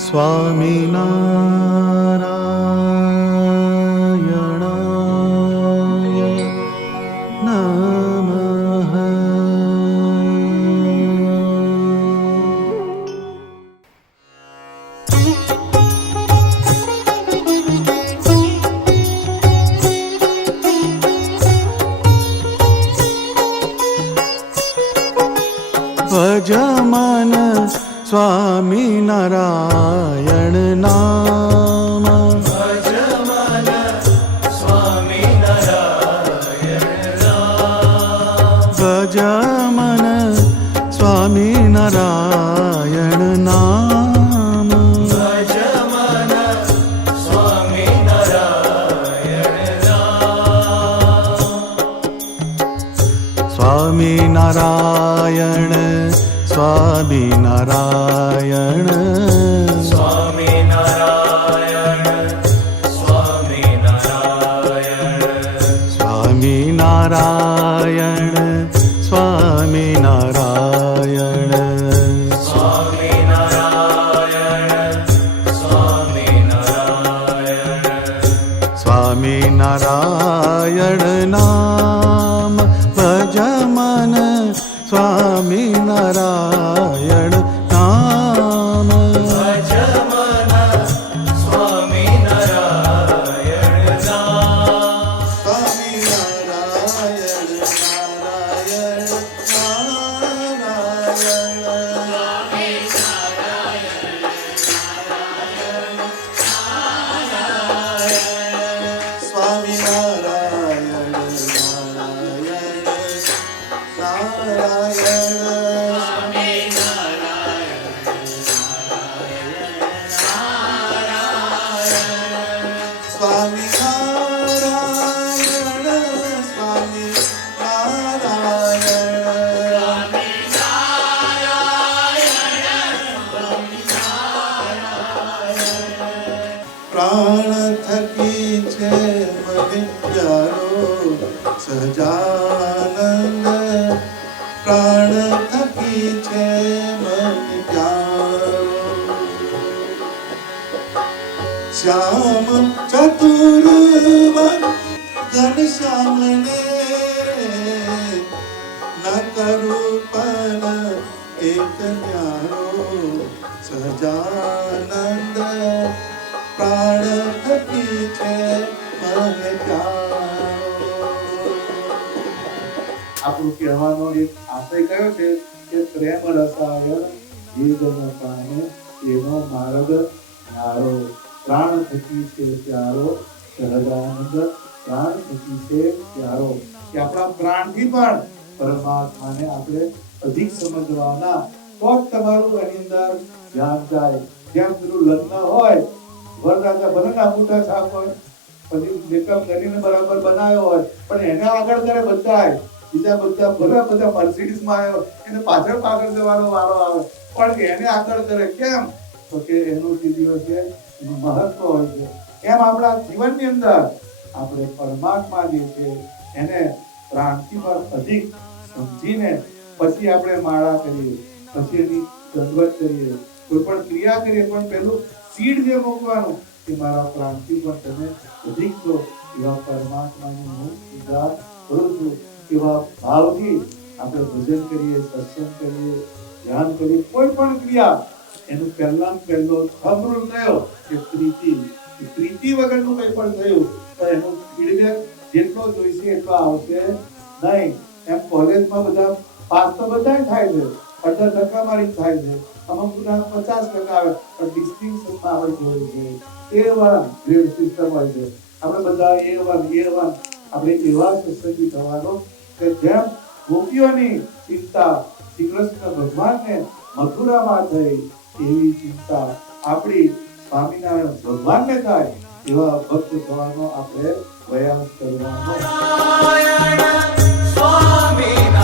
સ્વામિનારાયણાય નમઃ. ભજમન સ્વામિનારાયણ નામ, ભજમન સ્વામિનારાયણ નામ, ભજમન સ્વામિનારાયણ નામ, ભજમન સ્વામિનારાયણ નામ, સ્વામિનારાયણ સ્વામિનારાયણ સ્વામિનારાયણ સ્વામિનારાયણ, સ્વામિનારાયણ સ્વામિનારાયણ, સ્વામિનારાયણ સ્વામિનારાયણ, સ્વામિનારાયણ નામ ભજમન સ્વામિનારાયણ નામ, ભજમન સ્વામિનારાયણ નામ, સ્વામિનારાયણ નારાયણ નારાયણ, સ્વામિનારાયણ પ્રાણ થકી છે મને પ્યારો સહજાનંદ, પ્રાણ થકી છે મને પ્યારો, શ્યામ ચતુર્વન ઘનશ્યામ ને ન કરું પણ એક ન્યારો સહજાનંદ, પ્રાણ થકી છે મને પ્યારો. આપણું કહેવાનો એક આશય કયો છે કે પ્રેમ રસાયણ જે જન પામે એનો માર્ગ ન્યારો, પ્રાણ થકી છે પ્યારો સહજાનંદ, પ્રાણ થકી છે પ્યારો. કે આપણા પ્રાણથી પણ પરમાત્માને આપણે અધિક સમજવાના, તો જ તમારું એની અંદર ધ્યાન જાય. જેમ પેલું લગ્ન હોય, વરરાજા ભલે ના અંગૂઠા છાપ હોય, પછી મેકઅપ કરીને બરાબર બનાવ્યો હોય, પણ એને આગળ કરે બધાય, બીજા બધા ભલે બધા મર્સિડીઝ માં આવ્યો એને પાછળ જવાનો વારો આવે, પણ એને આગળ કરે. કેમ? તો કે એનું જે દિવસ છે એનું મહત્વ હોય છે. એમ આપણા જીવનની અંદર આપણે પરમાત્મા જે છે એને પ્રાણથી પર અધિક સમજીને પછી આપણે માળા કરીએ, પછી એની દંડવત કરીએ, કોઈ પણ ક્રિયા કરીએ, પણ પેલું સીડ જે મૂકવાનું કે મારા પ્રાણથી પણ તમે અધિક છો, એવા પરમાત્માની હું પૂજા કરું છું. એવા ભાવથી આપણે ભજન કરીએ, સત્સંગ કરીએ, ધ્યાન કરીએ, કોઈ પણ ક્રિયા એનું પહેલો ખબરું કયો કે પ્રીતિ. પ્રીતિ વગરનું કંઈ પણ થયું તો એનું ફીડબેક જેટલો જોઈશે એટલો આવશે નહીં. એમ કોલેજમાં બધા પાસ તો બધા થાય છે, 18% મારી થાય છે, અમુક બધા 50% આવે, પણ ડિસ્ટિંક્શનમાં આવે જોઈએ છે. A1 ગ્રેડ સિસ્ટમ હોય છે. આપણે બધા A1 આપણે એવા સત્સંગી થવાનો કે જેમ ગોપીઓની ચિંતા શ્રી કૃષ્ણ ભગવાનને મથુરામાં થઈ, એવી ચિંતા આપણી સ્વામિનારાયણ ભગવાનને થાય. એવા ભક્ત થવાનો આપણે પ્રયાસ કરવાનો. સ્વામિનારાયણ